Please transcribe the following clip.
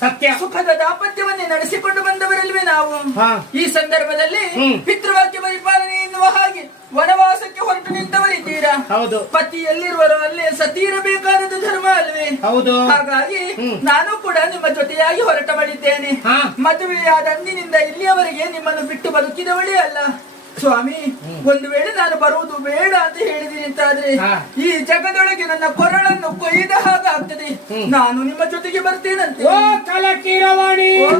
ಸತ್ಯ. ಸುಖದ ದಾಪತ್ಯವನ್ನೇ ನಡೆಸಿಕೊಂಡು ಬಂದವರಲ್ವೇ ನಾವು. ಈ ಸಂದರ್ಭದಲ್ಲಿ. ಪಿತೃವಾಕ್ಯ ಪರಿಪಾಲನೆ ಎನ್ನುವ ಹಾಗೆ ವನವಾಸಕ್ಕೆ ಹೊರಟು ನಿಂತವರಿದ್ದೀರಾ ಹೌದು. ಪತಿ ಎಲ್ಲಿರುವರೋ ಅಲ್ಲೇ ಸತಿ ಇರಬೇಕಾದ ಧರ್ಮ ಅಲ್ವೇ. ಹೌದು. ಹಾಗಾಗಿ ನಾನು ಕೂಡ ನಿಮ್ಮ ಜೊತೆಯಾಗಿ ಹೊರಟ ಮಾಡಿದ್ದೇನೆ. ಮದುವೆಯಾದ ಅಂದಿನಿಂದ ಇಲ್ಲಿಯವರೆಗೆ ನಿಮ್ಮನ್ನು ಬಿಟ್ಟು ಬದುಕಿದವಳೇ ಅಲ್ಲ. ಸ್ವಾಮಿ ಒಂದು ವೇಳೆ ನಾನು ಬರುವುದು ಬೇಡ ಅಂತ ಹೇಳಿದೀನಿ ಅಂತಾದ್ರೆ. ಈ ಜಗದೊಳಗೆ ನನ್ನ ಹಾಗಾಗ್ತದೆ ನಾನು ನಿಮ್ಮ ಜೊತೆಗೆ ಬರ್ತೇನಂತೆ. ಓ ಕಲಕಿರವಾಣಿ